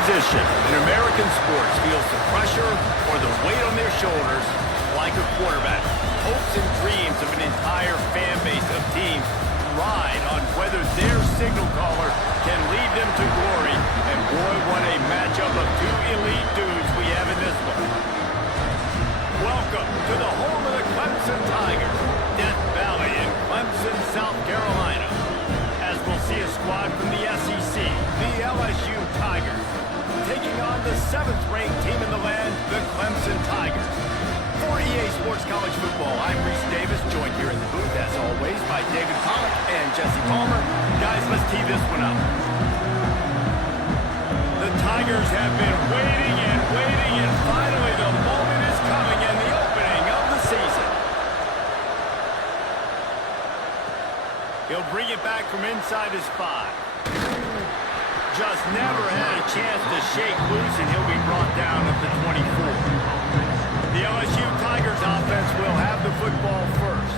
position in American sports feels the pressure or the weight on their shoulders like a quarterback. Hopes and dreams of an entire fan base of teams ride on whether their signal caller can lead them to glory. And boy, what a matchup of two elite dudes we have in this one. Welcome to the home of the Clemson Tigers, Death Valley in Clemson, South Carolina. As we'll see a squad from the SEC, the LSU Tigers, taking on the 7th-ranked team in the land, the Clemson Tigers. For EA Sports College Football, I'm Reese Davis, joined here in the booth, as always, by David Pollock and Jesse Palmer. Guys, let's tee this one up. The Tigers have been waiting, and finally the moment is coming and the opening of the season. He'll bring it back from inside his 5. Just never had a chance to shake loose, and he'll be brought down at the 24. The LSU Tigers offense will have the football first.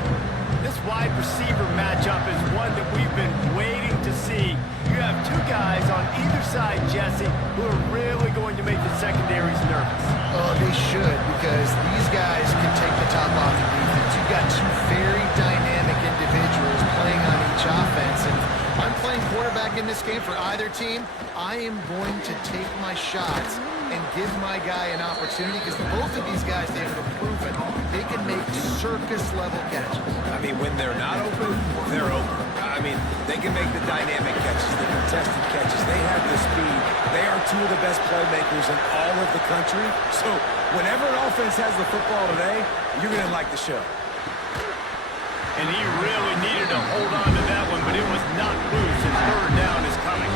This wide receiver matchup is one that we've been waiting to see. You have two guys on either side, Jesse, who are really going to make the secondaries nervous. Oh, they should, because these guys can take the top off the defense. You've got two very dynamic individuals playing on each offense, and I'm playing quarterback in this game for either team. I am going to take my shots and give my guy an opportunity, because both of these guys, they've proven they can make circus-level catches. I mean, when they're not open, they're open. I mean, they can make the dynamic catches, the contested catches. They have the speed. They are two of the best playmakers in all of the country. So whenever an offense has the football today, you're going to like the show. And he really needed to hold on to that one, but it was not loose, and third down is coming.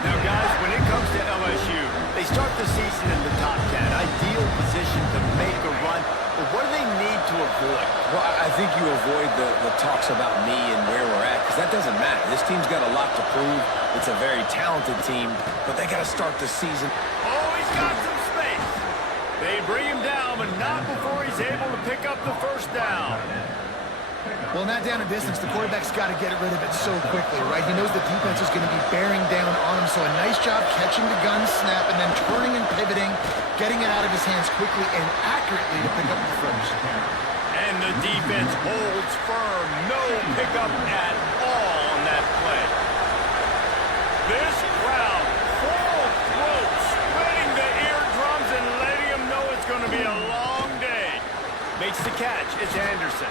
Now, guys, when it comes to LSU, they start the season in the top 10. Ideal position to make a run, but what do they need to avoid? Well, I think you avoid the talks about me and where we're at, because that doesn't matter. This team's got a lot to prove. It's a very talented team, but they got to start the season. Oh, he's got some space. They bring him down, but not before he's able to pick up the first down. Well, in that down and distance, the quarterback's got to get rid of it so quickly, right? He knows the defense is going to be bearing down on him, so a nice job catching the gun snap and then turning and pivoting, getting it out of his hands quickly and accurately to pick up the first. And the defense holds firm. No pickup at all on that play. This crowd, full throat, spreading the eardrums and letting them know it's going to be a long day. Makes the catch. It's Anderson.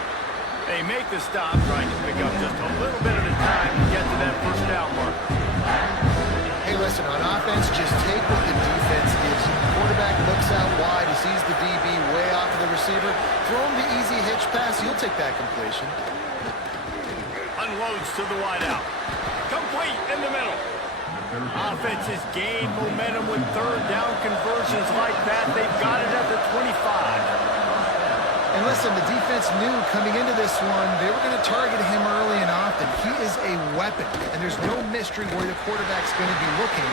They make the stop, trying to pick up just a little bit at a time to get to that first down mark. Hey, listen, on offense, just take what the defense gives you. The quarterback looks out wide, he sees the DB way off of the receiver. Throw him the easy hitch pass, he'll take that completion. Unloads to the wideout. Complete in the middle. Offense has gained momentum with third down conversions like that. They've got it at the 25. And listen, the defense knew coming into this one, they were going to target him early and often. He is a weapon, and there's no mystery where the quarterback's going to be looking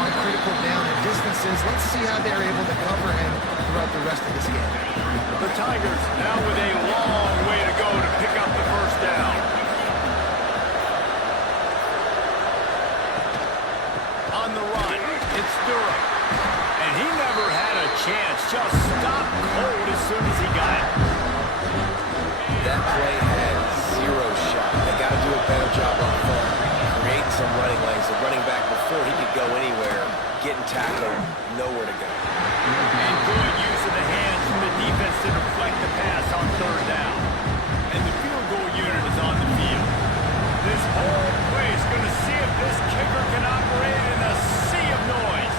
on critical down and distances. Let's see how they're able to cover him throughout the rest of this game. The Tigers now with a long way to go to pick up the first down. On the run, it's Durham. And he never had a chance, just stopped cold as soon as he got it. That play had zero shot. They got to do a better job up front, create some running lanes. The running back, before he could go anywhere, getting tackled, nowhere to go. And good use of the hands from the defense to deflect the pass on third down. And the field goal unit is on the field. This whole place is going to see if this kicker can operate in a sea of noise.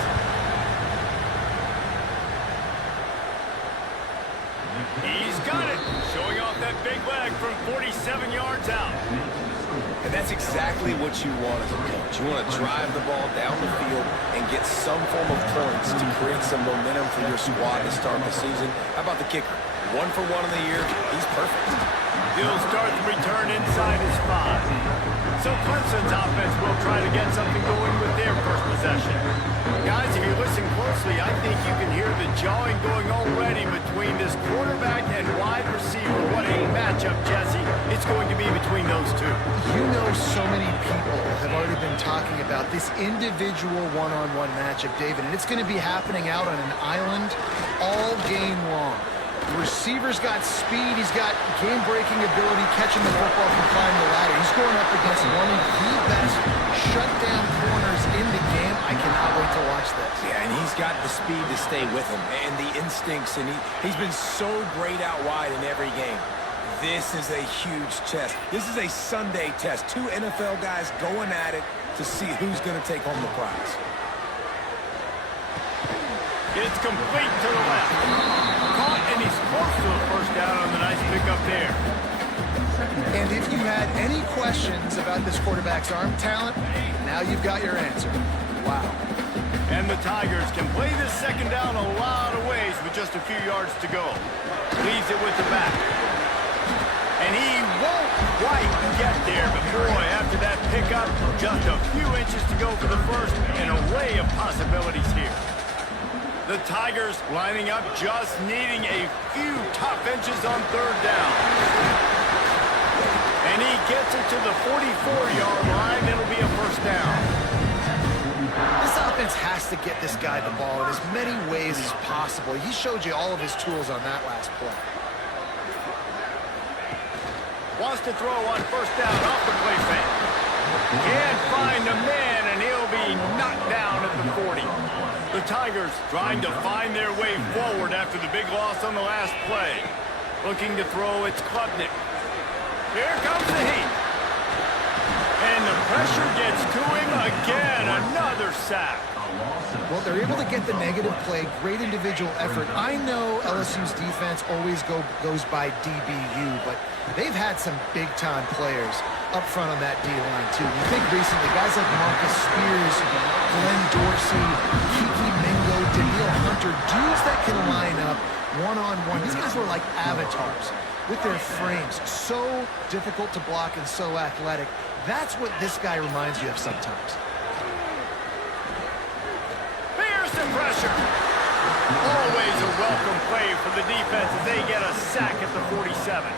He's got it, showing off that big leg from 47 yards out. And that's exactly what you want as a coach. You want to drive the ball down the field and get some form of points to create some momentum for your squad to start the season. How about the kicker? 1 for 1 in the year. He's perfect. He'll start the return inside his 5. So Clemson's offense will try to get something going with their first possession. Guys, if you listen closely, I think you can hear the jawing going already between this quarterback and wide receiver. What a matchup, Jesse, it's going to be between those two. You know, so many people have already been talking about, this individual one-on-one matchup, David, and it's going to be happening out on an island all game long. The receiver's got speed. He's got game-breaking ability, catching the football from climbing the ladder. He's going up against one of the best shutdown corners in the game. I cannot wait to watch this. Yeah, and he's got the speed to stay with him and the instincts, and he's been so great out wide in every game. This is a huge test. This is a Sunday test. Two NFL guys going at it to see who's going to take home the prize. It's complete to the left. Caught, and he's close to a first down on the nice pickup there. And if you had any questions about this quarterback's arm talent, now you've got your answer. Wow. And the Tigers can play this second down a lot of ways with just a few yards to go. Leaves it with the back. And he won't quite get there, but boy, after that pickup, just a few inches to go for the first, an array of possibilities here. The Tigers lining up, just needing a few top inches on third down. And he gets it to the 44-yard line. It'll be a first down. This offense has to get this guy the ball in as many ways as possible. He showed you all of his tools on that last play. Wants to throw on first down off the play fake. Can't find a man, and he'll be knocked down at the 40. The Tigers trying to find their way forward after the big loss on the last play. Looking to throw, it's Klubnik. Here comes the heat. And the pressure gets to him again. Another sack. Well, they're able to get the negative play, great individual effort. I know LSU's defense always goes by DBU, but they've had some big-time players up front on that D-line, too. You think recently, guys like Marcus Spears, Glenn Dorsey, Kiki Mingo, Daniil Hunter, dudes that can line up one-on-one. These guys were like avatars with their frames. So difficult to block and so athletic. That's what this guy reminds you of sometimes. Pressure. Always a welcome play for the defense as they get a sack at the 47.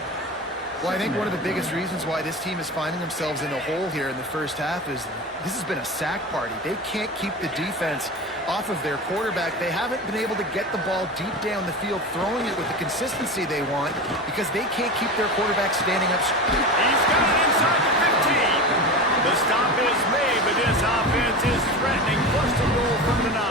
Well, I think one of the biggest reasons why this team is finding themselves in a hole here in the first half is this has been a sack party. They can't keep the defense off of their quarterback. They haven't been able to get the ball deep down the field, throwing it with the consistency they want because they can't keep their quarterback standing up. He's got it inside the 15. The stop is made, but this offense is threatening. First and goal from the 9.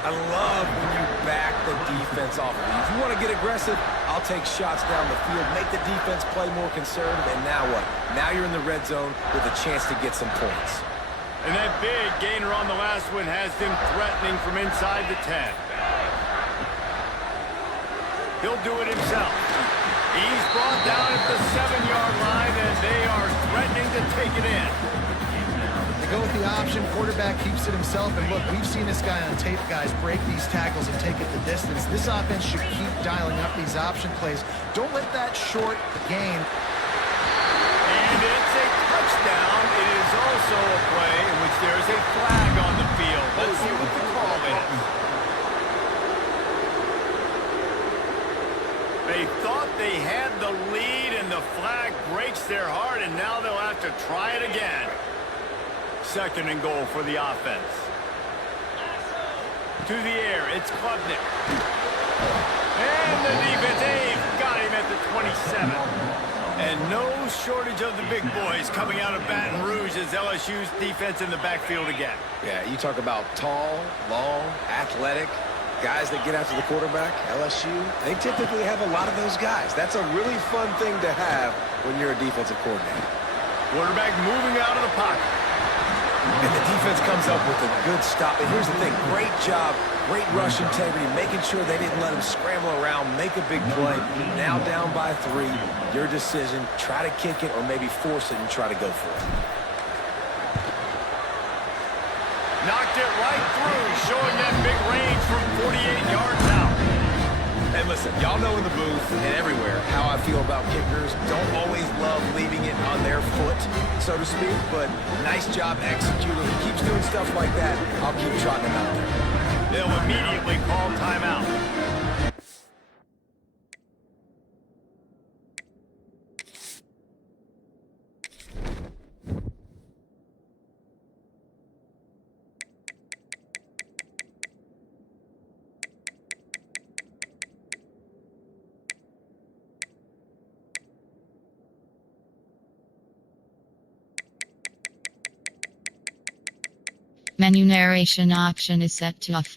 I love when you back the defense off of you. If you want to get aggressive, I'll take shots down the field, make the defense play more conservative, and now what? Now you're in the red zone with a chance to get some points. And that big gainer on the last one has them threatening from inside the 10. He'll do it himself. He's brought down at the 7-yard line, and they are threatening to take it in. Go with the option, quarterback keeps it himself, and look, we've seen this guy on tape, guys, break these tackles and take it the distance. This offense should keep dialing up these option plays. Don't let that short gain. And it's a touchdown. It is also a play in which there is a flag on the field. Let's see what the call is. They thought they had the lead, and the flag breaks their heart, and now they'll have to try it again. Second and goal for the offense. To the air, it's Klubnik. And the defense, they've got him at the 27. And no shortage of the big boys coming out of Baton Rouge as LSU's defense in the backfield again. Yeah, you talk about tall, long, athletic, guys that get after the quarterback, LSU, they typically have a lot of those guys. That's a really fun thing to have when you're a defensive coordinator. Quarterback moving out of the pocket. And the defense comes up with a good stop. And here's the thing, great job, great rush integrity, making sure they didn't let him scramble around, make a big play. Now down by 3, your decision, try to kick it or maybe force it and try to go for it. Knocked it right through, showing that big range from 48 yards out. And listen, y'all know in the booth and everywhere how I feel about kickers. Don't always love leaving it on their foot, so to speak, but nice job executing. If he keeps doing stuff like that, I'll keep trotting him out there. They'll immediately call timeout. Menu narration option is set to off.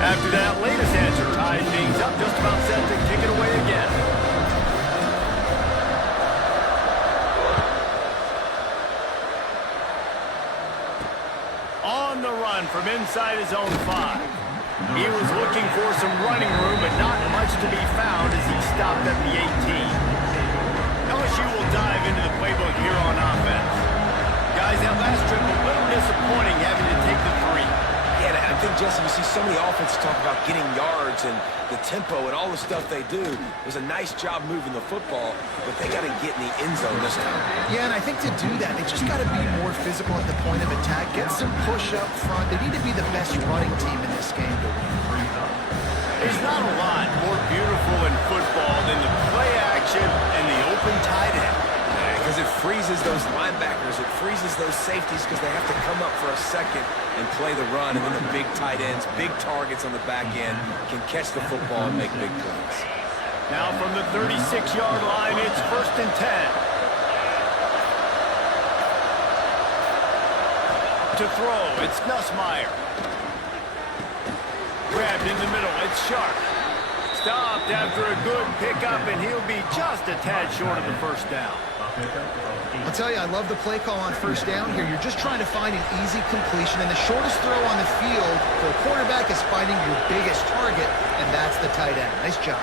After that latest answer, tied things up, just about set to kick it away again. On the run from inside his own 5. He was looking for some running room, but not much to be found as he stopped at the 18. LSU will dive into the playbook here on offense. Guys, that last trip a little disappointing having to take the 3. Yeah, I think, Jesse, you see so many offenses talk about getting yards and the tempo and all the stuff they do. It was a nice job moving the football, but they got to get in the end zone this time. Yeah, and I think to do that, they just got to be more physical at the point of attack, get some push up front. They need to be the best running team in this game to win. There's not a lot more beautiful in football than the play action and the open tight end. Because it freezes those linebackers, it freezes those safeties because they have to come up for a second and play the run, and then the big tight ends, big targets on the back end can catch the football and make big plays. Now from the 36-yard line, it's 1st and 10. To throw, it's Nussmeier. Grabbed in the middle, it's Sharp. Stopped after a good pickup, and he'll be just a tad short of the 1st down. I'll tell you, I love the play call on 1st down here. You're just trying to find an easy completion, and the shortest throw on the field for a quarterback is finding your biggest target, and that's the tight end. Nice job.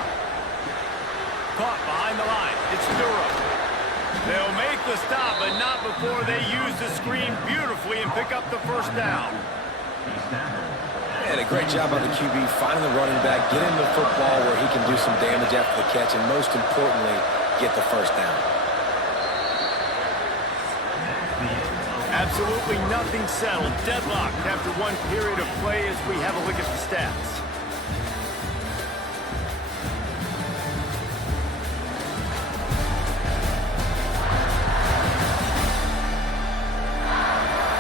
Caught behind the line. It's Durham. They'll make the stop, but not before they use the screen beautifully and pick up the 1st down. And a great job on the QB finding the running back, get him the football where he can do some damage after the catch, and most importantly, get the 1st down. Absolutely nothing settled. Deadlocked after one period of play as we have a look at the stats.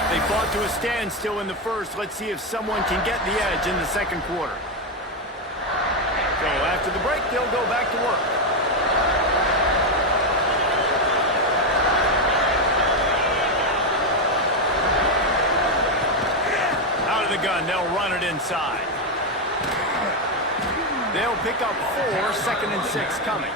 They fought to a standstill in the 1st. Let's see if someone can get the edge in the 2nd quarter. So after the break, they'll go back to work. The gun, they'll run it inside. They'll pick up 4, 2nd and 6 coming.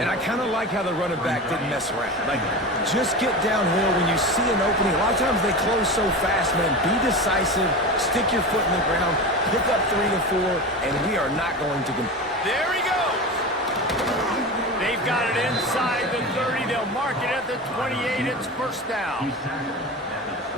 And I kind of like how the running back didn't mess around. Like, just get downhill when you see an opening. A lot of times they close so fast, man. Be decisive, stick your foot in the ground, pick up 3 to 4, and we are not going to... There he goes! They've got it inside the 30. They'll mark it at the 28. It's 1st down.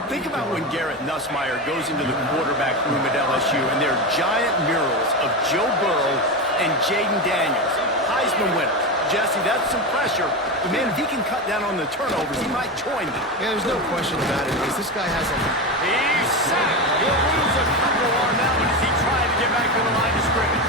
Think about when Garrett Nussmeier goes into the quarterback room at LSU and there are giant murals of Joe Burrow and Jaden Daniels, Heisman winners. Jesse, that's some pressure. But, man, if he can cut down on the turnovers, he might join them. Yeah, there's no question about it. This guy has a... He's sacked. He'll lose a couple on that one as he tried to get back to the line of scrimmage.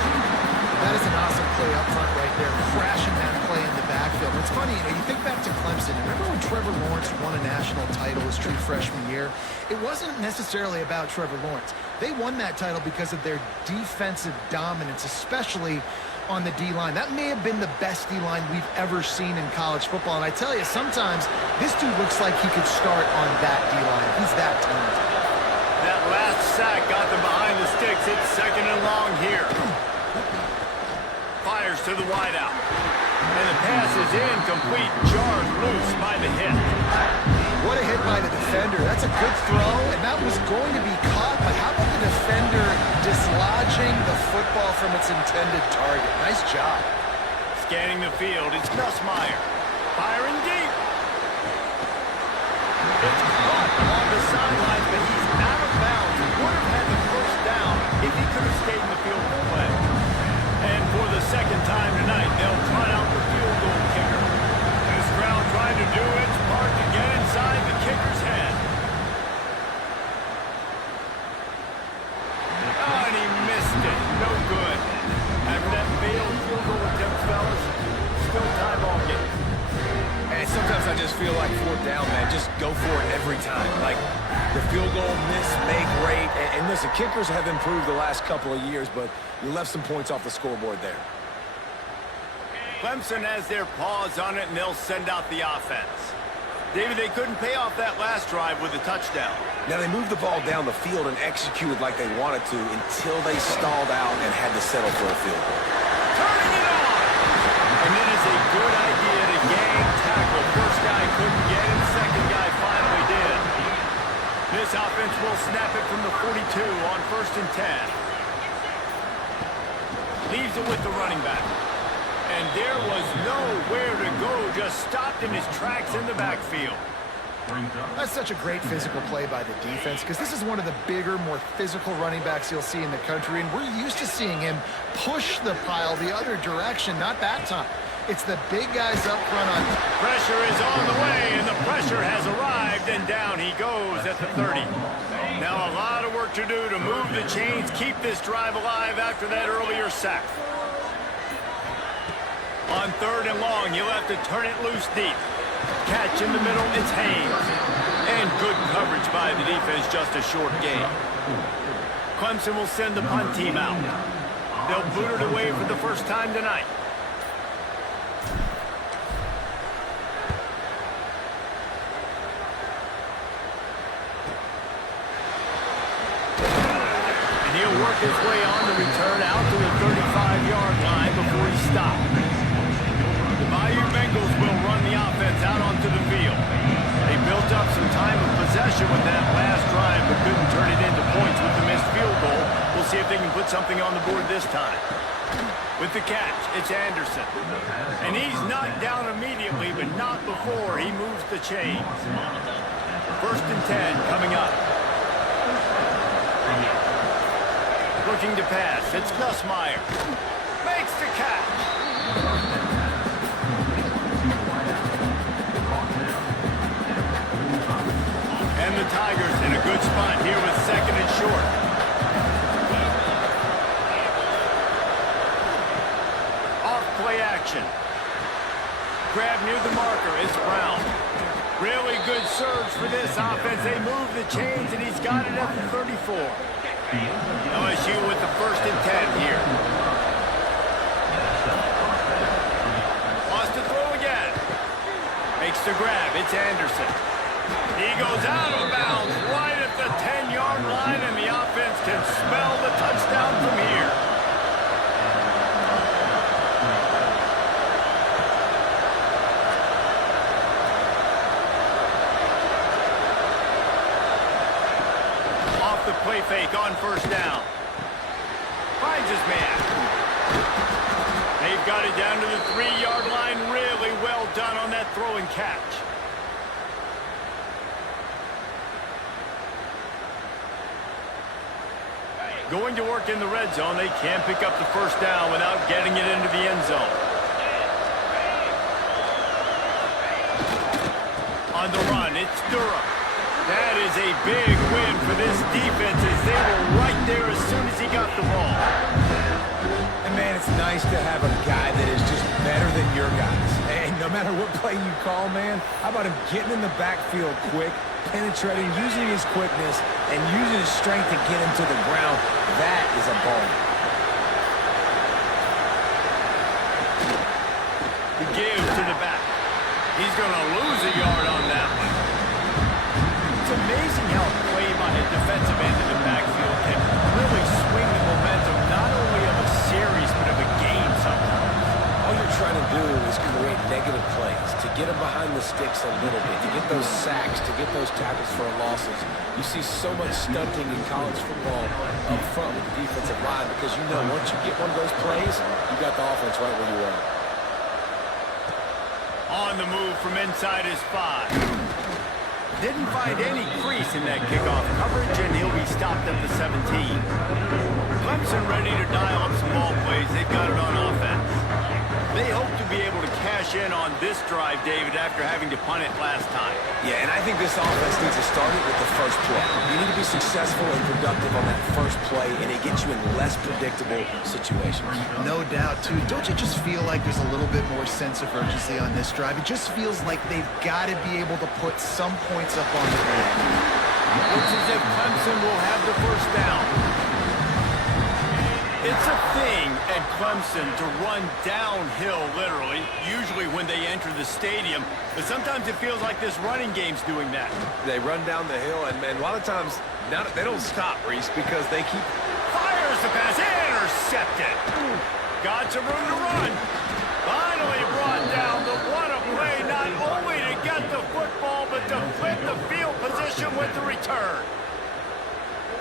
That is an awesome play up front right there, crashing that play in the backfield. It's funny, you think back to Clemson. Remember when Trevor Lawrence won a national title his true freshman year? It wasn't necessarily about Trevor Lawrence. They won that title because of their defensive dominance, especially on the D-line. That may have been the best D-line we've ever seen in college football. And I tell you, sometimes this dude looks like he could start on that D-line. He's that talented. That last sack got them behind the sticks. It's 2nd and long here. Fires to the wideout. And the pass is incomplete. Jarred loose by the hit. What a hit by the defender. That's a good throw, and that was going to be caught. But how about the defender dislodging the football from its intended target? Nice job. Scanning the field, it's Nussmeier. Firing deep. It's caught on the sidelines, but he's out of bounds. He would have had the 1st down if he could have stayed in the field of play. And for the 2nd time tonight, they'll trot out the field goal kicker. This crowd trying to do its part to get inside the kicker's head. Oh, and he missed it. No good. After that failed field goal attempt, fellas, still tie ball game. And sometimes I just feel like 4th down, man. Just go for it every time. Like, the field goal miss-make rate. And listen, kickers have improved the last couple of years, but you left some points off the scoreboard there. Clemson has their paws on it, and they'll send out the offense. David, they couldn't pay off that last drive with a touchdown. Now, they moved the ball down the field and executed like they wanted to until they stalled out and had to settle for a field goal. Turning it on! And it is a good idea to gang tackle. First guy couldn't get it, second guy finally did. This offense will snap it from the 42 on 1st and 10. Leaves it with the running back. And there was nowhere to go, just stopped in his tracks in the backfield. That's such a great physical play by the defense because this is one of the bigger, more physical running backs you'll see in the country, and we're used to seeing him push the pile the other direction, not that time. It's the big guys up front on. Pressure is on the way, and the pressure has arrived, and down he goes at the 30. Now a lot of work to do to move the chains, keep this drive alive after that earlier sack. On 3rd and long, he'll have to turn it loose deep. Catch in the middle, it's Haynes. And good coverage by the defense, just a short gain. Clemson will send the punt team out. They'll boot it away for the first time tonight. And he'll work his way on the return out to the 35-yard line before he stops. The Bayou Bengals will run the offense out onto the field. They built up some time of possession with that last drive, but couldn't turn it into points with the missed field goal. We'll see if they can put something on the board this time. With the catch, it's Anderson. And he's knocked down immediately, but not before he moves the chains. 1st and 10 coming up. Looking to pass, it's Nussmeier. Makes the catch. And the Tigers in a good spot here with 2nd and short. Off play action. Grab near the marker is Brown. Really good surge for this offense. They move the chains, and he's got it at the 34. LSU with the 1st and 10 here. Wants to throw again. Makes the grab. It's Anderson. He goes out of bounds right at the 10-yard line, and the offense can smell the touchdown from here. Off the play fake on 1st down. Finds his man. They've got it down to the 3-yard line. Really well done on that throw and catch. Going to work in the red zone. They can't pick up the 1st down without getting it into the end zone. On the run, it's Durham. That is a big win for this defense as they were right there as soon as he got the ball. And, man, it's nice to have a guy that is just better than your guys. And no matter what play you call, man, how about him getting in the backfield quick, penetrating, using his quickness, and using his strength to get him to the ground. That is a ball. The give to the back. He's going to lose a yard on that one. It's amazing how play by a defensive end in the backfield can really swing the momentum not only of a series but of a game sometimes. All you're trying to do is create negative plays, to get them behind the sticks a little bit, to get those sacks, to get those tackles for losses. You see so much stunting in college football up front with the defensive line because you know once you get one of those plays, you got the offense right where you want it. On the move from inside his 5. Didn't find any crease in that kickoff coverage, and he'll be stopped at the 17. Clemson ready to dial up some ball plays. They've got it on offense. They hope to be able to cash in on this drive, David, after having to punt it last time. Yeah, and I think this offense needs to start it with the first play. You need to be successful and productive on that first play, and it gets you in less predictable situations. No doubt, too. Don't you just feel like there's a little bit more sense of urgency on this drive? It just feels like they've got to be able to put some points up on the board. Looks as Clemson will have the first down. It's a thing at Clemson to run downhill, literally, usually when they enter the stadium. But sometimes it feels like this running game's doing that. They run down the hill, and a lot of times they don't stop, Reese, because they keep... Fires the pass, intercepted. Got some room to run. Finally brought down. What a play, not only to get the football, but to flip the field position with the return.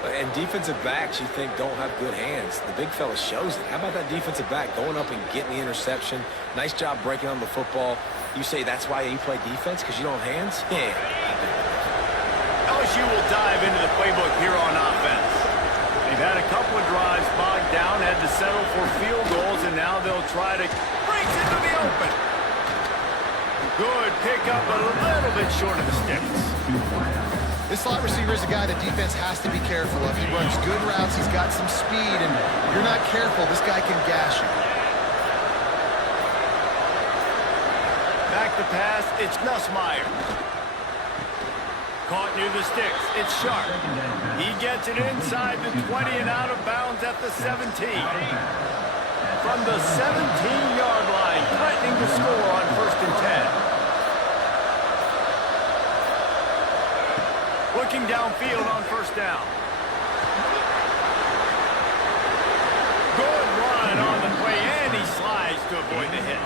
And defensive backs, you think, don't have good hands. The big fella shows it. How about that defensive back going up and getting the interception? Nice job breaking on the football. You say that's why you play defense, because you don't have hands? Yeah. LSU will dive into the playbook here on offense. They've had a couple of drives bogged down, had to settle for field goals, and now they'll try to break into the open. Good pickup, but a little bit short of the sticks. This slot receiver is a guy the defense has to be careful of. He runs good routes, he's got some speed, and if you're not careful, this guy can gash you. Back to pass, it's Nussmeier. Caught near the sticks, it's Sharp. He gets it inside the 20 and out of bounds at the 17. From the 17-yard line, threatening to score on 1st and 10. Looking downfield on 1st down. Good run on the play, and he slides to avoid the hit.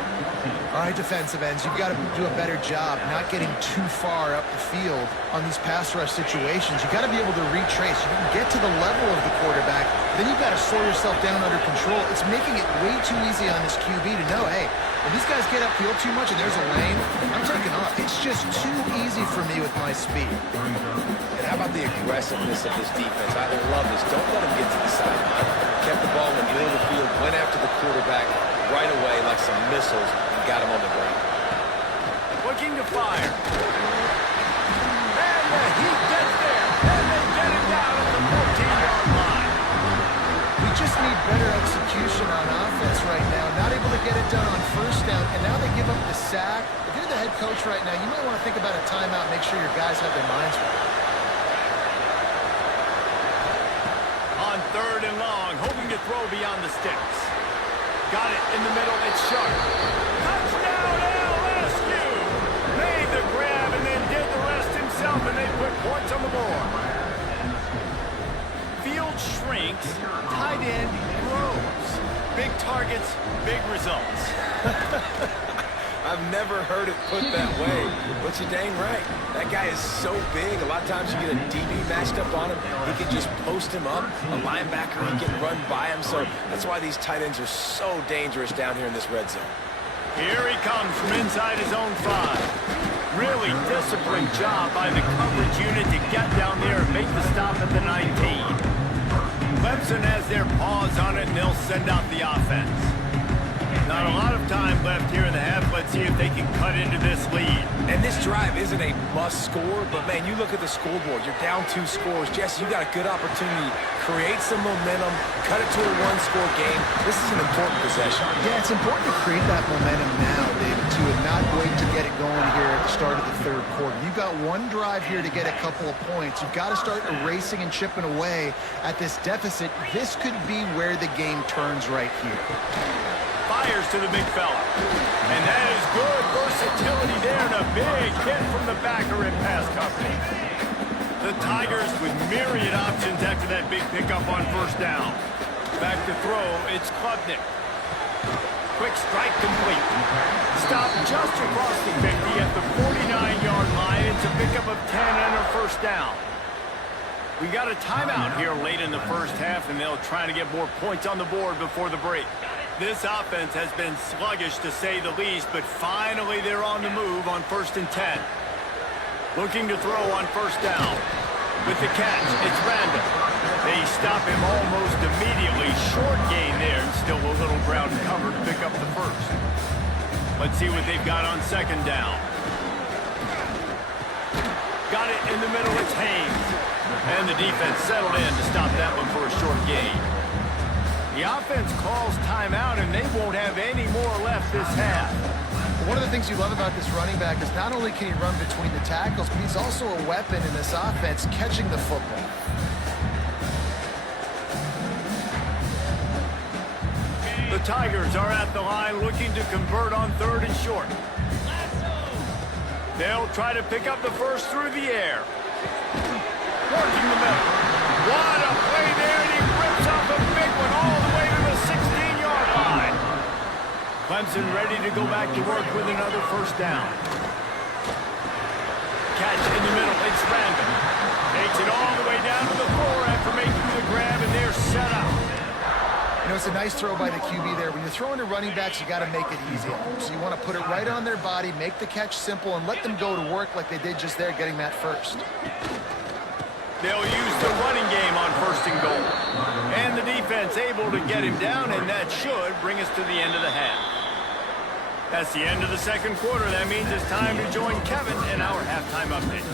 All right, defensive ends, you've got to do a better job not getting too far up the field on these pass rush situations. You've got to be able to retrace. You can get to the level of the quarterback, then you've got to slow yourself down under control. It's making it way too easy on this QB to know, hey, when these guys get upfield too much and there's a lane, I'm taking off. It's just too easy for me with my speed. And how about the aggressiveness of this defense? I love this. Don't let them get to the sideline. Kept the ball in the middle of the field, went after the quarterback right away like some missiles, and got him on the ground. Looking to fire. And he gets there. And they get it down at the 14-yard line. We just need better execution on offense right now. Not able to get it done on 1st down, and now they give up the sack. If you're the head coach right now, you might want to think about a timeout, make sure your guys have their minds right. On 3rd and long, hoping to throw beyond the sticks. Got it in the middle, it's Sharp. Touchdown LSU! Made the grab and then did the rest himself, and they put points on the board. Field shrinks, tight end grows. Big targets, big results. I've never heard it put that way, but you're dang right. That guy is so big. A lot of times you get a DB matched up on him. He can just post him up. A linebacker, he can run by him. So that's why these tight ends are so dangerous down here in this red zone. Here he comes from inside his own 5. Really disciplined job by the coverage unit to get down there and make the stop at the 19. Clemson has their paws on it, and they'll send out the offense. Not a lot of time left here in the half. Let's see if they can cut into this lead. And this drive isn't a must score, but man, you look at the scoreboard. You're down 2 scores. Jesse, you got a good opportunity. Create some momentum. Cut it to a 1-score game. This is an important possession. Yeah, it's important to create that momentum now, David, too, and not wait to get it going here at the start of the 3rd quarter. You've got one drive here to get a couple of points. You've got to start erasing and chipping away at this deficit. This could be where the game turns right here. Fires to the big fella. And that is good versatility there, and a big hit from the backer in pass coverage. The Tigers with myriad options after that big pickup on 1st down. Back to throw, it's Klubnik. Quick strike complete. Stop just across the 50 at the 49-yard line. It's a pickup of 10 and a 1st down. We got a timeout here late in the 1st half, and they'll try to get more points on the board before the break. This offense has been sluggish to say the least, but finally they're on the move on 1st and 10. Looking to throw on 1st down. With the catch, it's Randall. They stop him almost immediately. Short gain there, and still a little ground cover to pick up the 1st. Let's see what they've got on 2nd down. Got it in the middle, it's Haynes. And the defense settled in to stop that one for a short gain. The offense calls timeout, and they won't have any more left this half. One of the things you love about this running back is not only can he run between the tackles, but he's also a weapon in this offense catching the football. Tigers are at the line looking to convert on 3rd and short. They'll try to pick up the first through the air. Working the middle. What a play there, and he rips off a big one all the way to the 16-yard line. Clemson ready to go back to work with another first down. Catch in the middle, it's random. Takes it all the way down to the 4 after making the grab, and they're set up. You know, it's a nice throw by the QB there. When you're throwing to running backs, you got to make it easy. So you want to put it right on their body, make the catch simple, and let them go to work like they did just there, getting that first. They'll use the running game on 1st and goal. And the defense able to get him down, and that should bring us to the end of the half. That's the end of the 2nd quarter. That means it's time to join Kevin in our halftime update.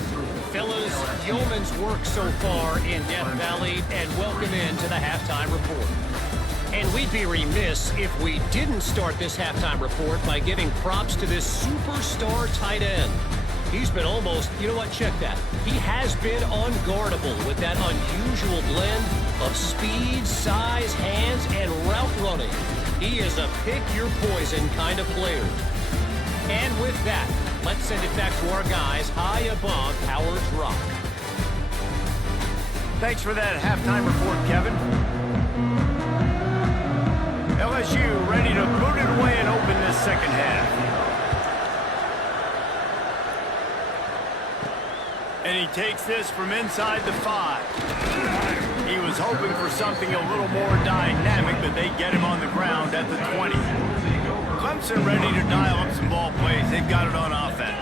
Fellas, yeoman's work so far in Death Valley, and welcome into the halftime report. And we'd be remiss if we didn't start this halftime report by giving props to this superstar tight end. He's been almost, you know what, check that. He has been unguardable with that unusual blend of speed, size, hands, and route running. He is a pick-your-poison kind of player. And with that, let's send it back to our guys high above Howard's Rock. Thanks for that halftime report, Kevin. LSU ready to boot it away and open this 2nd half. And he takes this from inside the 5. He was hoping for something a little more dynamic, but they get him on the ground at the 20. Clemson ready to dial up some ball plays. They've got it on offense.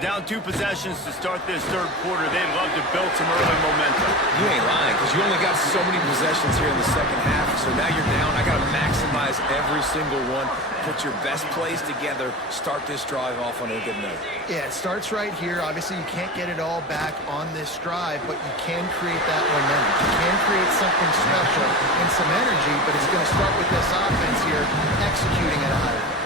Down 2 possessions to start this 3rd quarter. They'd love to build some early momentum. You ain't lying, because you only got so many possessions here in the 2nd half. So now you're down. I got to maximize every single one. Put your best plays together. Start this drive off on a good note. Yeah, it starts right here. Obviously, you can't get it all back on this drive, but you can create that momentum. You can create something special and some energy, but it's going to start with this offense here, executing at a high level.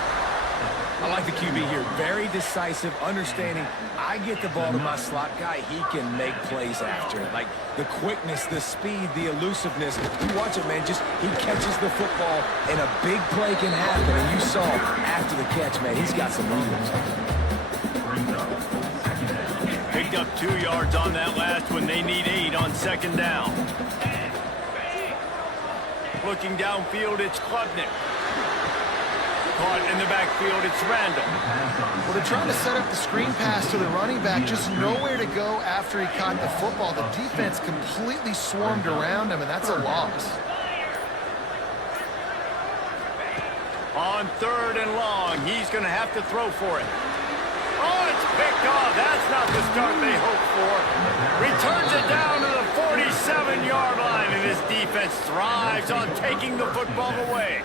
I like the QB here. Very decisive, understanding. I get the ball to my slot guy. He can make plays after it. Like the quickness, the speed, the elusiveness. You watch it, man. Just he catches the football, and a big play can happen. And you saw after the catch, man, he's got some movement. Picked up 2 yards on that last one. They need 8 on 2nd down. Looking downfield, it's Klubnik. Caught in the backfield, it's Randall. Well, they're trying to set up the screen pass to the running back, just nowhere to go after he caught the football. The defense completely swarmed around him, and that's a loss. On 3rd and long, he's going to have to throw for it. Oh, it's picked off. That's not the start they hoped for. Returns it down to the 47-yard line, and his defense thrives on taking the football away.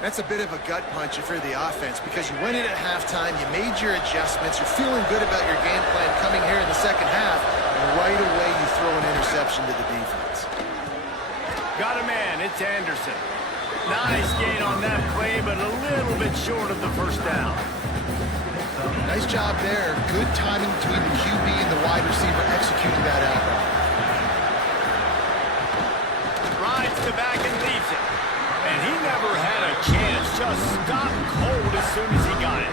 That's a bit of a gut punch if you're the offense, because you went in at halftime, you made your adjustments, you're feeling good about your game plan coming here in the 2nd half, and right away you throw an interception to the defense. Got a man, it's Anderson. Nice gain on that play, but a little bit short of the first down. Nice job there. Good timing between the QB and the wide receiver executing that out. Rides to back and leaves it. And he never had a chance, just stopped cold as soon as he got it.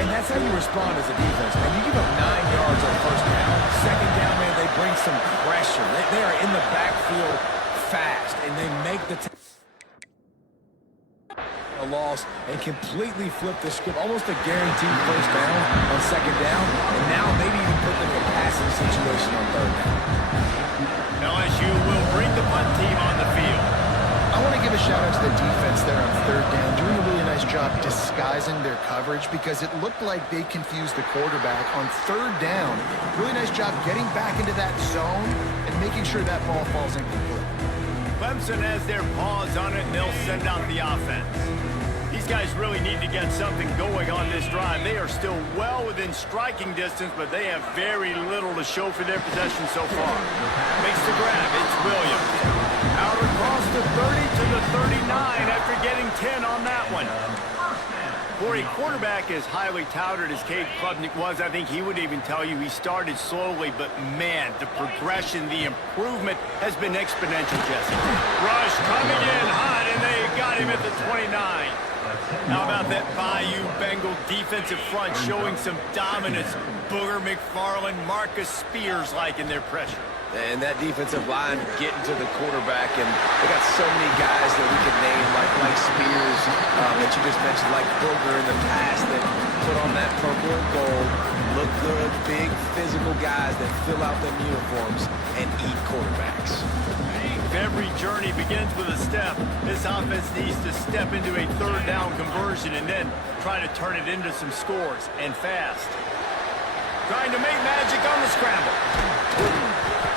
And that's how you respond as a defense, man. You give up 9 yards on 1st down. 2nd down, man, they bring some pressure. They are in the backfield fast, and they make the a loss and completely flip the script. Almost a guaranteed 1st down on 2nd down, and now maybe even put them in a passing situation on 3rd down. LSU will bring the punt team on the field. I want to give a shout out to the defense there on 3rd down, doing a really nice job disguising their coverage, because it looked like they confused the quarterback on 3rd down. Really nice job getting back into that zone and making sure that ball falls incomplete. Clemson has their paws on it, and they'll send out the offense. These guys really need to get something going on this drive. They are still well within striking distance, but they have very little to show for their possession so far. Makes the grab. It's Williams. Out across the 30 to the 39 after getting 10 on that one. For a quarterback as highly touted as Cade Klubnik was, I think he would even tell you he started slowly, but man, the progression, the improvement has been exponential, Jesse. Rush coming in hot, and they got him at the 29. How about that Bayou Bengal defensive front showing some dominance? Booger McFarland, Marcus Spears-like in their pressure. And that defensive line getting to the quarterback, and they got so many guys that we could name, like Spears, that you just mentioned, like Booger in the past, that put on that purple and gold, look good, big, physical guys that fill out them uniforms and eat quarterbacks. Every journey begins with a step. This offense needs to step into a third down conversion and then try to turn it into some scores, and fast. Trying to make magic on the scramble.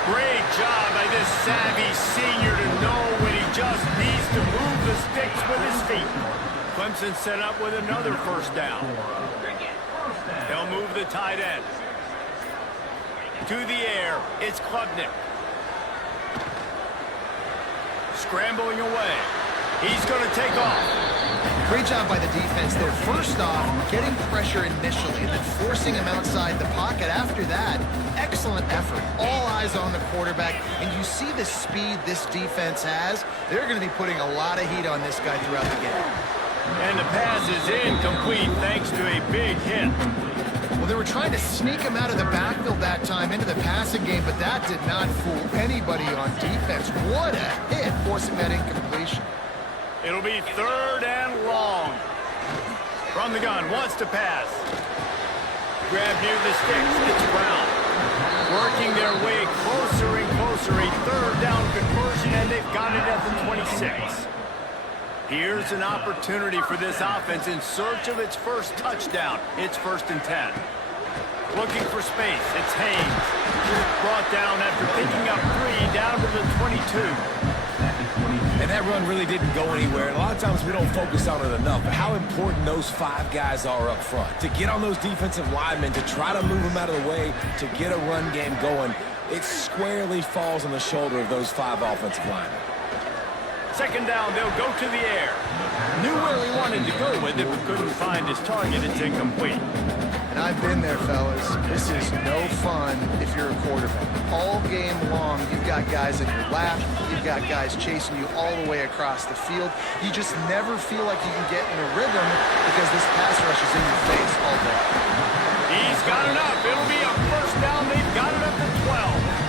Great job by this savvy senior to know when he just needs to move the sticks with his feet. Clemson set up with another first down. They'll move the tight end. To the air, it's Klubnik. Scrambling away. He's going to take off. Great job by the defense there. First off, getting pressure initially and then forcing him outside the pocket. After that, excellent effort. All eyes on the quarterback. And you see the speed this defense has. They're going to be putting a lot of heat on this guy throughout the game. And the pass is incomplete thanks to a big hit. Well, they were trying to sneak him out of the backfield that time into the passing game, but that did not fool anybody on defense. What a hit, forcing that incompletion. It'll be third and long. From the gun, wants to pass. Grab near the sticks, it's Brown. Working their way closer and closer, a third down conversion, and they've got it at the 26. Here's an opportunity for this offense in search of its first touchdown. It's 1st and 10. Looking for space, it's Haynes. Brought down after picking up 3 down to the 22. And that run really didn't go anywhere. And a lot of times we don't focus on it enough, but how important those 5 guys are up front. To get on those defensive linemen, to try to move them out of the way, to get a run game going, it squarely falls on the shoulder of those 5 offensive linemen. Second down, they'll go to the air. Knew where he wanted to go with it, but couldn't find his target. It's incomplete. And I've been there, fellas. This is no fun if you're a quarterback. All game long, you've got guys in your lap. You've got guys chasing you all the way across the field. You just never feel like you can get in a rhythm because this pass rush is in your face all day. He's got enough. It'll be a first down. They've got it up to 12.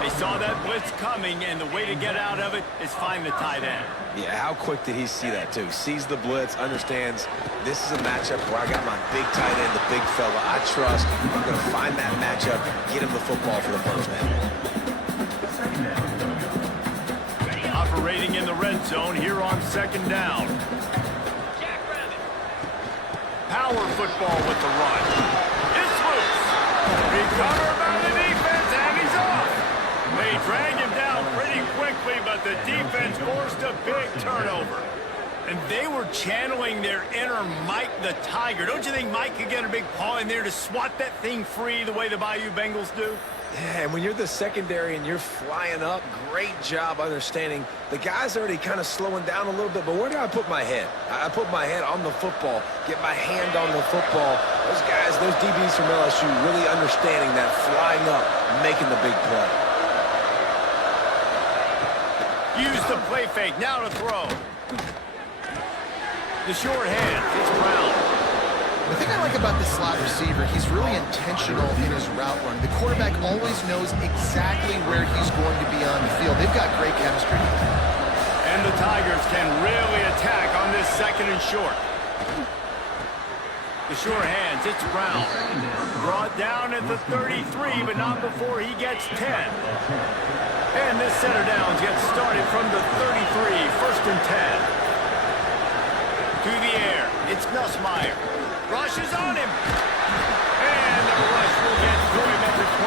They saw that blitz coming, and the way to get out of it is find the tight end. Yeah, how quick did he see that, too? Sees the blitz, understands this is a matchup where I got my big tight end, the big fella I trust. I'm going to find that matchup, get him the football for the first down. Operating in the red zone here on 2nd down. Power football with the run. It's loose. Recovered by the defense, and he's off. They drag him down pretty quickly, but the defense forced a big turnover. And they were channeling their inner Mike the Tiger. Don't you think Mike could get a big paw in there to swat that thing free the way the Bayou Bengals do? Yeah, and when you're the secondary and you're flying up, great job understanding. The guy's already kind of slowing down a little bit, but where do I put my head? I put my head on the football, get my hand on the football. Those guys, those DBs from LSU really understanding that, flying up, making the big play. Use the play fake, now to throw. The short hand, it's Brown. The thing I like about this slot receiver, he's really intentional in his route run. The quarterback always knows exactly where he's going to be on the field. They've got great chemistry. And the Tigers can really attack on this 2nd and short. The short hands, it's Brown. Brought down at the 33, but not before he gets 10. And this center downs gets started from the 33, 1st and 10. To the air, it's Nussmeier. Rush is on him. And the rush will get to him at the 25.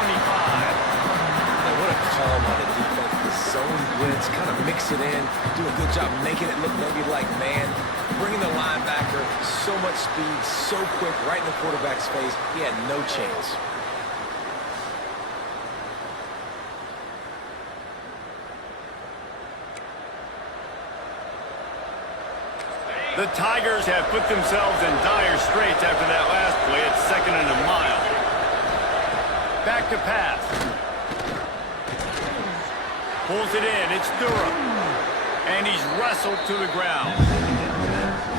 And what a call by the defense. The zone blitz, kind of mix it in, do a good job making it look maybe like man. Bringing the linebacker, so much speed, so quick, right in the quarterback's face. He had no chance. The Tigers have put themselves in dire straits after that last play at 2nd and a mile. Back to pass. Pulls it in. It's Durham. And he's wrestled to the ground.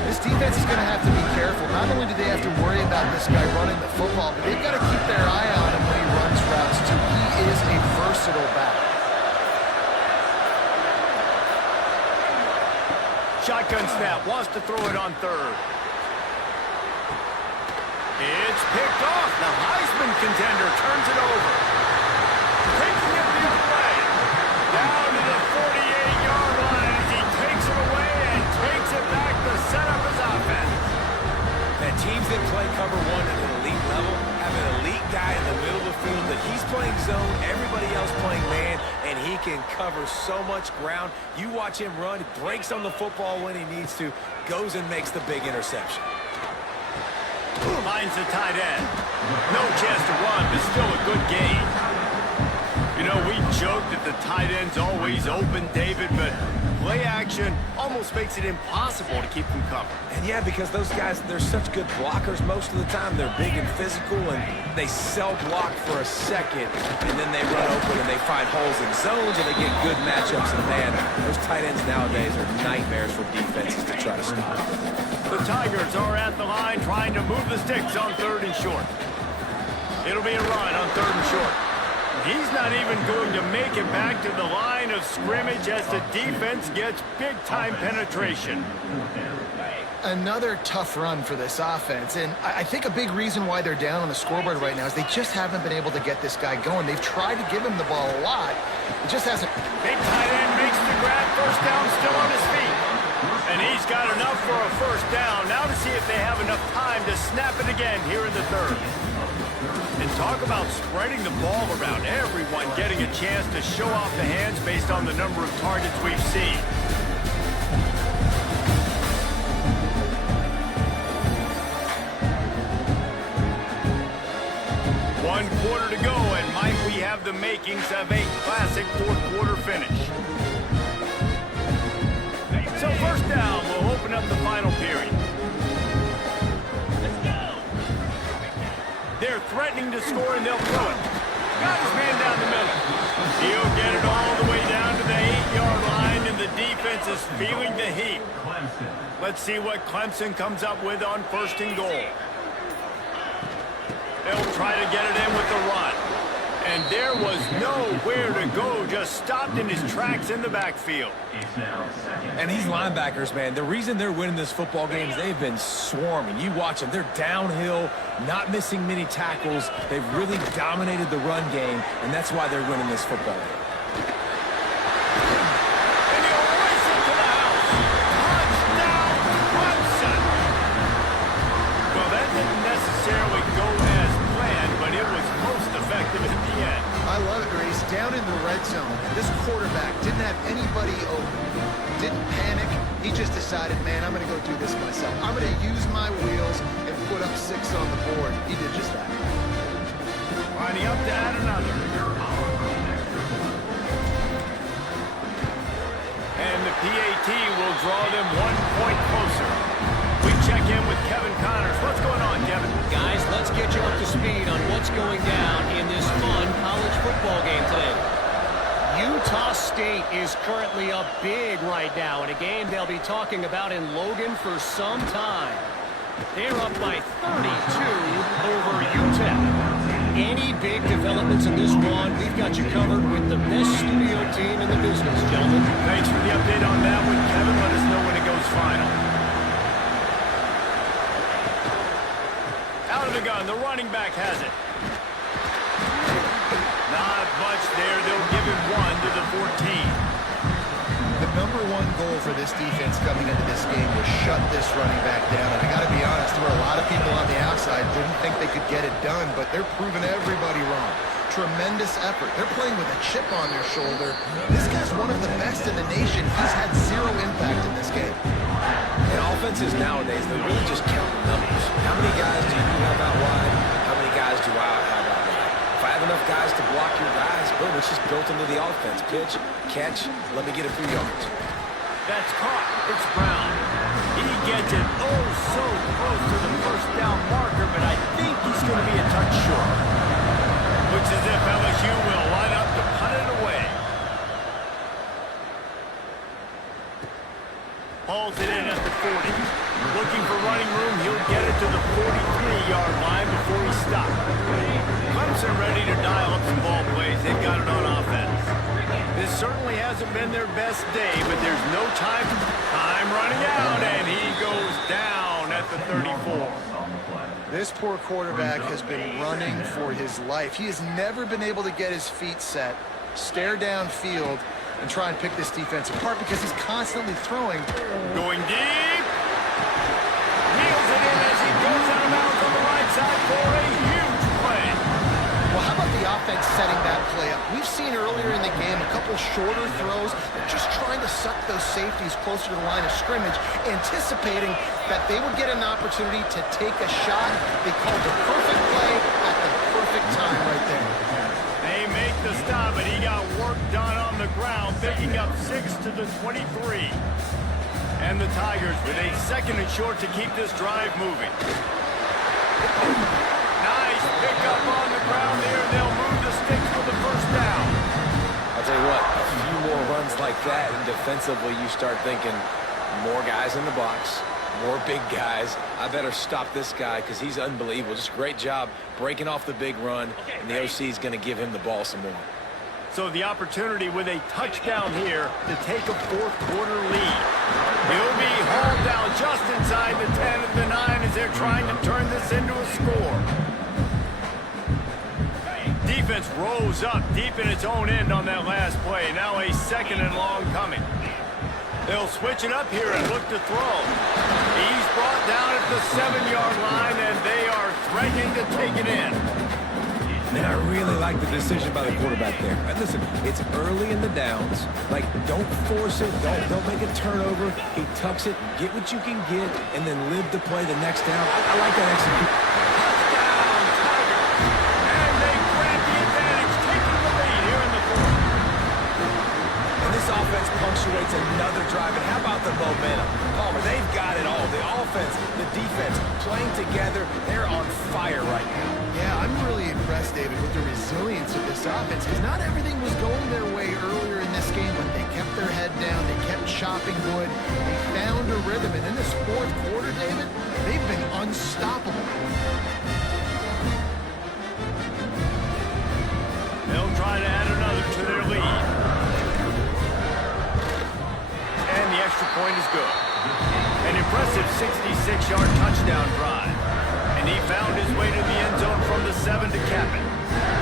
This defense is going to have to be careful. Not only do they have to worry about this guy running the football, but they've got to keep their eye on him when he runs routes, too. He is a versatile back. Shotgun snap. Wants to throw it on 3rd. It's picked off. The Heisman contender turns it over. Taking it the other way. Down to the 48-yard line as he takes it away and takes it back to set up his offense. And teams that play cover 1 at an elite level have an elite guy in the middle of the field that he's playing zone, everybody else playing man, and he can cover so much ground. You watch him run, he breaks on the football when he needs to, goes and makes the big interception. Finds the tight end. No chance to run, but still a good gain. You know, we joke that the tight end's always open, David, but play action almost makes it impossible to keep them covered. And yeah, because those guys, they're such good blockers most of the time. They're big and physical, and they sell block for a second, and then they run open and they find holes in zones, and they get good matchups. And man, those tight ends nowadays are nightmares for defenses to try to stop. The Tigers are at the line trying to move the sticks on 3rd and short. It'll be a run on 3rd and short. He's not even going to make it back to the line of scrimmage as the defense gets big-time penetration. Another tough run for this offense, and I think a big reason why they're down on the scoreboard right now is they just haven't been able to get this guy going. They've tried to give him the ball a lot. It just hasn't. Big tight end makes the grab. First down, still on his feet. And he's got enough for a first down. Now to see if they have enough time to snap it again here in the 3rd. And talk about spreading the ball around. Everyone getting a chance to show off the hands based on the number of targets we've seen. One quarter to go, and might we have the makings of a classic 4th quarter finish. So first down will open up the final period. Let's go. They're threatening to score, and they'll throw it. Got his man down the middle. He'll get it all the way down to the 8-yard line, and the defense is feeling the heat. Let's see what Clemson comes up with on 1st and goal. They'll try to get it in with the run. And there was nowhere to go, just stopped in his tracks in the backfield. And these linebackers, man, the reason they're winning this football game is they've been swarming. You watch them. They're downhill, not missing many tackles. They've really dominated the run game, and that's why they're winning this football game. And he'll race it to the house. Touchdown, Clemson. Well, that didn't necessarily go as planned, but it was most effective at the end. I love it, Reese. Down in the red zone, this quarterback didn't have anybody open. Didn't panic. He just decided, man, I'm going to go do this myself. I'm going to use my wheels and put up 6 on the board. He did just that. Lining up to add another. And the PAT will draw them 1 point closer. We check in with Kevin Connors. What's going on, Kevin? Guys, let's get you up to speed on what's going down in this fun college football game today. Utah State is currently up big right now in a game they'll be talking about in Logan for some time. They're up by 32 over UTEP. Any big developments in this one, we've got you covered with the best studio team in the business, gentlemen. Thanks for the update on that one, Kevin. Let us know when it goes final. Out of the gun, the running back has it. Not much there. They'll give him 1 to the 14. The number 1 goal for this defense coming into this game was shut this running back down. And I got to be honest, there were a lot of people on the outside didn't think they could get it done, but they're proving everybody wrong. Tremendous effort. They're playing with a chip on their shoulder. This guy's one of the best in the nation. He's had 0 impact in this game. And offenses nowadays, they're really just counting numbers. How many guys do you have out wide? How many guys do I have out wide? If I have enough guys to block your guys, boom, it's just built into the offense. Pitch, catch, let me get a few yards. That's caught. It's Brown. He gets it oh so close to the first down marker, but I think he's going to be a touch short. Looks as if LSU will line up to punt it away. Hauls it in at the 40. Looking for running room, he'll get it to the 43-yard line before he stops. Clemson ready to dial up some ball plays. They've got it on offense. This certainly hasn't been their best day, but there's no time running out, and he goes down at the 34. This poor quarterback has been running for his life. He has never been able to get his feet set, stare downfield, and try and pick this defense apart because he's constantly throwing. Going deep. Wheels it in as he goes out of bounds on the right side for a huge play. Well, how about the offense setting that play up? We've seen earlier in the game a couple shorter throws. They're just trying to suck those safeties closer to the line of scrimmage, anticipating that they would get an opportunity to take a shot. They called the perfect play at the perfect time right there. They make the stop, and he got work done on the ground, picking up 6 to the 23. And the Tigers with a second and short to keep this drive moving. Nice pickup on the ground there, and they'll move the sticks for the first down. I'll tell you what, a few more runs like that, and defensively you start thinking more guys in the box, more big guys. I better stop this guy because he's unbelievable. Just a great job breaking off the big run, and the OC is going to give him the ball some more. So the opportunity with a touchdown here to take a fourth-quarter lead. He'll be hauled down just inside the 10 of the 9 as they're trying to turn this into a score. Defense rose up deep in its own end on that last play. Now a second and long coming. They'll switch it up here and look to throw. He's brought down at the 7-yard line, and they are threatening to take it in. And I really like the decision by the quarterback there. And listen, it's early in the downs. Like, don't force it. Don't make a turnover. He tucks it, get what you can get, and then live to play the next down. I like that execution. Touchdown, Tigers. And they grab the advantage, taking the lead here in the fourth. And this offense punctuates another drive. And how about the momentum? Palmer, they've got it all. The offense, the defense, playing together. They're on fire right now. Yeah, I'm really impressed, David, with the resilience of this offense because not everything was going their way earlier in this game, but they kept their head down. They kept chopping wood. They found a rhythm. And in this fourth quarter, David, they've been unstoppable. They'll try to add another to their lead. And the extra point is good. An impressive 66-yard touchdown drive. And he found his way to the end zone from the 7 to cap it.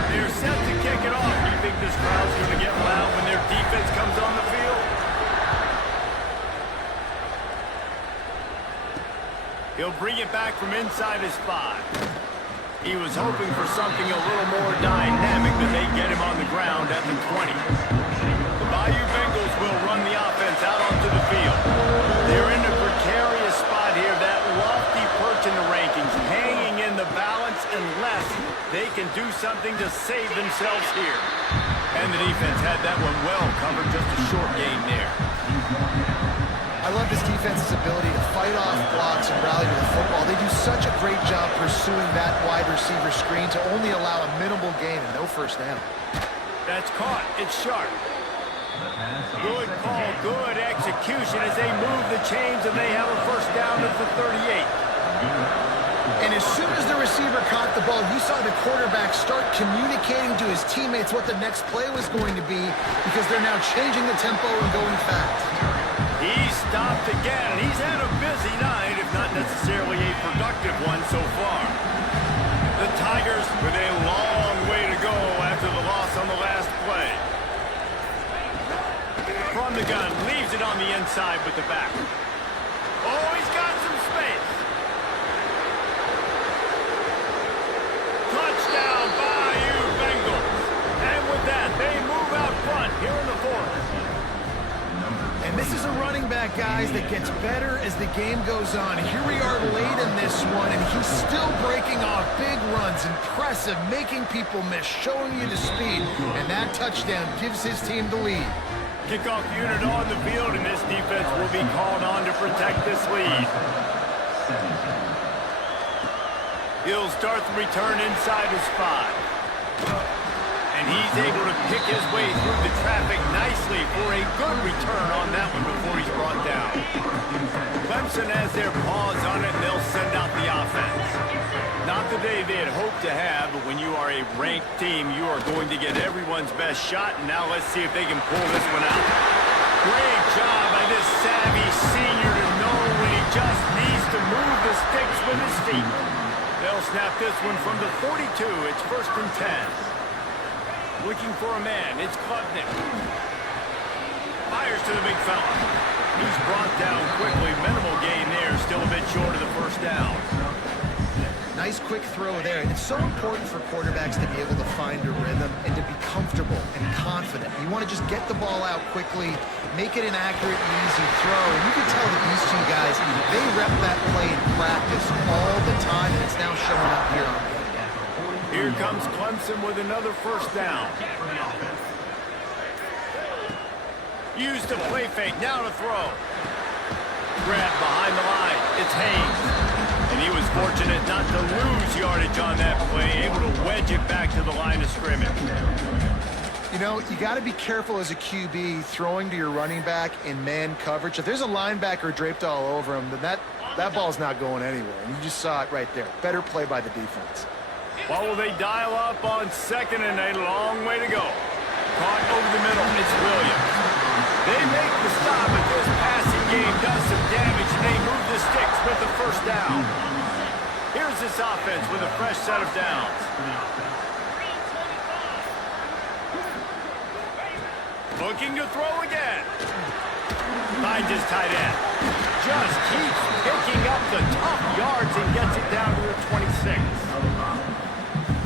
They're set to kick it off. Do you think this crowd's going to get loud when their defense comes on the field? He'll bring it back from inside his 5. He was hoping for something a little more dynamic, but they get him on the ground at the 20. The Bayou Bengals will run the offense out onto the field. They're in a precarious spot here, that lofty perch in the rankings, hanging in the balance unless they can do something to save themselves here. And the defense had that one well covered, just a short gain there. I love this defense's ability to fight off blocks and rally to the football. They do such a great job pursuing that wide receiver screen to only allow a minimal gain and no first down. That's caught. It's sharp. Good call, good execution as they move the chains and they have a first down at the 38. And as soon as the receiver caught the ball, you saw the quarterback start communicating to his teammates what the next play was going to be because they're now changing the tempo and going fast. He's stopped again. He's had a busy night, if not necessarily a productive one so far. The Tigers with a long way to go after the loss on the last play. From the gun, leaves it on the inside with the back. Oh, he's got some space. Touchdown, Bayou Bengals. And with that, they move out front here in the fourth. And this is a running back, guys, that gets better as the game goes on. Here we are late in this one, and he's still breaking off big runs. Impressive, making people miss, showing you the speed. And that touchdown gives his team the lead. Kickoff unit on the field, and this defense will be called on to protect this lead. He'll start the return inside his 5. And he's able to pick his way through the traffic nicely for a good return on that one before he's brought down. Clemson has their paws on it, and they'll send out the offense. Not the day they had hoped to have, but when you are a ranked team, you are going to get everyone's best shot, and now let's see if they can pull this one out. Great job by this savvy senior to know when he just needs to move the sticks with his feet. They'll snap this one from the 42. It's 1st and 10. Looking for a man. It's Klubnik. Fires to the big fella. He's brought down quickly. Minimal gain there. Still a bit short of the 1st down. Nice quick throw there. And it's so important for quarterbacks to be able to find a rhythm and to be comfortable and confident. You want to just get the ball out quickly, make it an accurate and easy throw. And you can tell that these two guys, they rep that play in practice all the time, and it's now showing up here on game day. Here comes Clemson with another 1st down. Used to play fake, now to throw. Grab behind the line. It's Haynes. And he was fortunate not to lose yardage on that play, able to wedge it back to the line of scrimmage. You know, you got to be careful as a QB throwing to your running back in man coverage. If there's a linebacker draped all over him, then that ball's not going anywhere. And you just saw it right there. Better play by the defense. What will they dial up on 2nd and a long way to go? Caught over the middle. It's Williams. They make the stop, but this passing game does some damage, and they move the sticks with the 1st down. Here's this offense with a fresh set of downs. Looking to throw again. Finds his tight end. Just keeps picking up the tough yards and gets it down to the 26.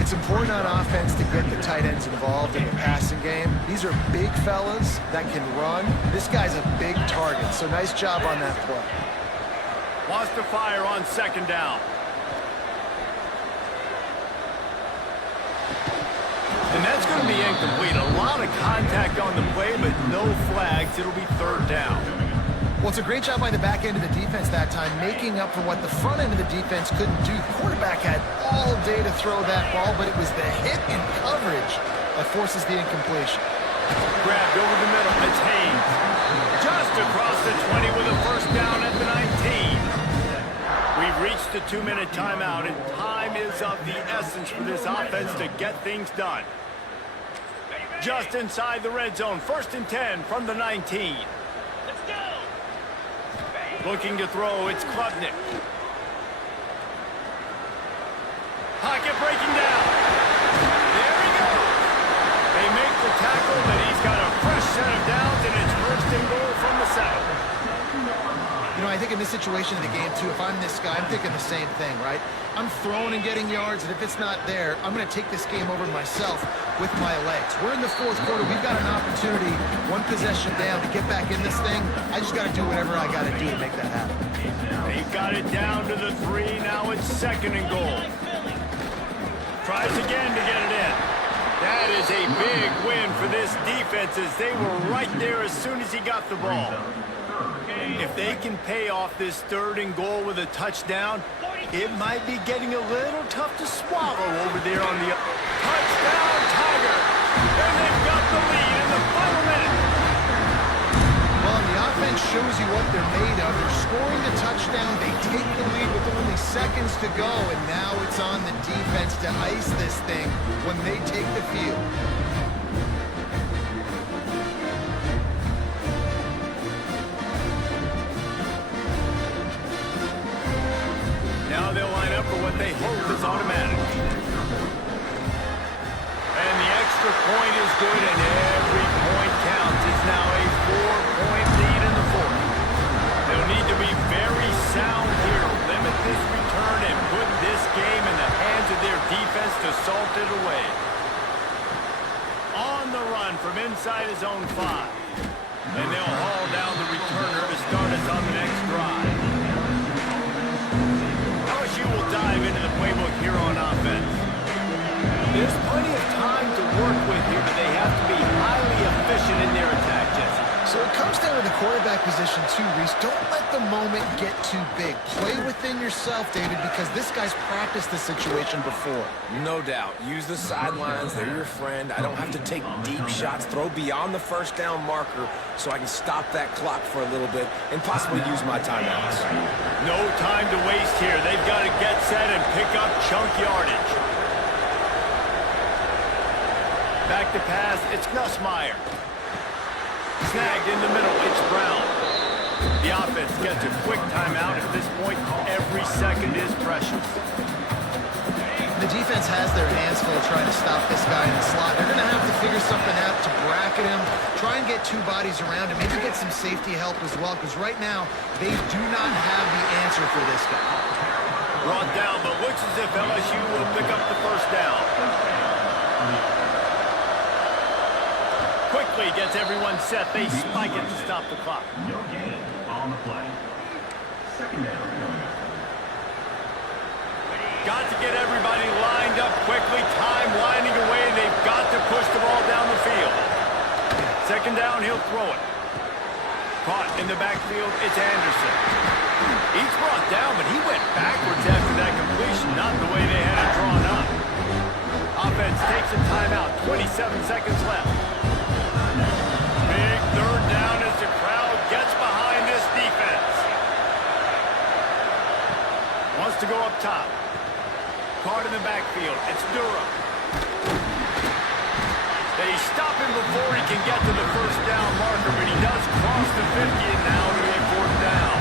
It's important on offense to get the tight ends involved in the passing game. These are big fellas that can run. This guy's a big target, so nice job on that play. Wants to fire on 2nd down. And that's going to be incomplete. A lot of contact on the play, but no flags. It'll be 3rd down. Well, it's a great job by the back end of the defense that time, making up for what the front end of the defense couldn't do. The quarterback had all day to throw that ball, but it was the hit and coverage that forces the incompletion. Grabbed over the middle. It's Haynes. Just across the 20 with a 1st down at the 19. We've reached the 2-minute timeout, and time is of the essence for this offense to get things done. Just inside the red zone. 1st and 10 from the 19. Looking to throw, it's Klubnik. Pocket breaking down. There we go. They make the tackle, but he's got a fresh set of downs, and it's 1st and goal from the 7. You know, I think in this situation of the game, too, if I'm this guy, I'm thinking the same thing, right? I'm throwing and getting yards, and if it's not there, I'm going to take this game over myself with my legs. We're in the 4th quarter. We've got an opportunity, 1 possession down, to get back in this thing. I just got to do whatever I got to do to make that happen. They've got it down to the 3. Now it's 2nd and goal. Tries again to get it in. That is a big win for this defense, as they were right there as soon as he got the ball. If they can pay off this 3rd and goal with a touchdown, it might be getting a little tough to swallow over there on the touchdown Tiger. And they've got the lead in the final minute. Well, the offense shows you what they're made of. They're scoring the touchdown. They take the lead with only seconds to go, and now it's on the defense to ice this thing when they take the field. Now they'll line up for what they hope is automatic. And the extra point is good, and every point counts. It's now a 4-point lead in the 4th. They'll need to be very sound here to limit this return and put this game in the hands of their defense to salt it away. On the run from inside his own 5. And they'll haul down the returner to start us on the next drive. LSU will dive into the playbook here on offense. There's plenty of time to work with here, but they have to be highly efficient in their attack, Jesse. quarterback position too, Reese, don't let the moment get too big. Play within yourself, David, because this guy's practiced this situation before. No doubt. Use the sidelines. They're your friend. I don't have to take deep shots. Throw beyond the first down marker so I can stop that clock for a little bit and possibly use my timeouts. No time to waste here. They've got to get set and pick up chunk yardage. Back to pass. It's Nussmeier. Snagged in the middle. It's Brown. The offense gets a quick timeout. At this point, every second is precious. The defense has their hands full trying to stop this guy in the slot. They're going to have to figure something out to bracket him, try and get two bodies around him, maybe get some safety help as well, because right now they do not have the answer for this guy. Brought down, but looks as if LSU will pick up the first down. Quickly gets everyone set. They spike it to stop the clock. No gain on the play. Second down. Got to get everybody lined up quickly. Time winding away. They've got to push the ball down the field. Second down, he'll throw it. Caught in the backfield, it's Anderson. He's brought down, but he went backwards after that completion. Not the way they had it drawn up. Offense takes a timeout. 27 seconds left. Big third down as the crowd gets behind this defense. Wants to go up top. Caught in the backfield. It's Durham. They stop him before he can get to the first down marker, but he does cross the 50 and now to a fourth down.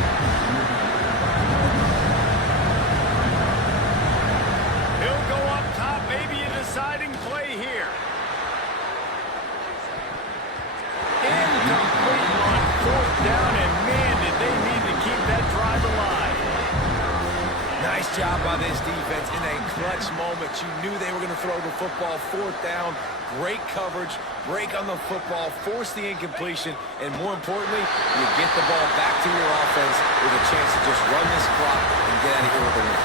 He'll go up top, maybe a deciding play here. Incomplete on fourth down, and man, did they need to keep that drive alive. Nice job by this defense in a clutch moment. You knew they were going to throw the football. Fourth down, great coverage, break on the football, force the incompletion, and more importantly, you get the ball back to your offense with a chance to just run this clock and get out of here with a win.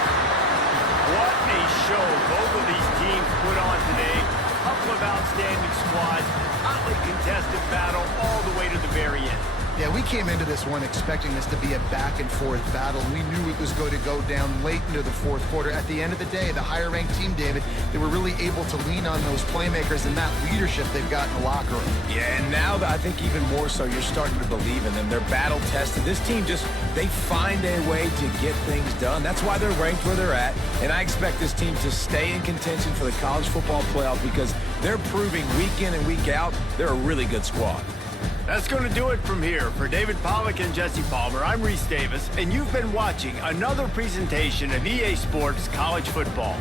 What a show both of these teams put on today. Couple of outstanding squads, hotly contested battle all the way to the very end. Yeah, we came into this one expecting this to be a back-and-forth battle. We knew it was going to go down late into the fourth quarter. At the end of the day, the higher-ranked team, David, they were really able to lean on those playmakers and that leadership they've got in the locker room. Yeah, and now I think even more so, you're starting to believe in them. They're battle-tested. This team they find a way to get things done. That's why they're ranked where they're at. And I expect this team to stay in contention for the college football playoff because they're proving week in and week out they're a really good squad. That's going to do it from here. For David Pollack and Jesse Palmer, I'm Reese Davis, and you've been watching another presentation of EA Sports College Football.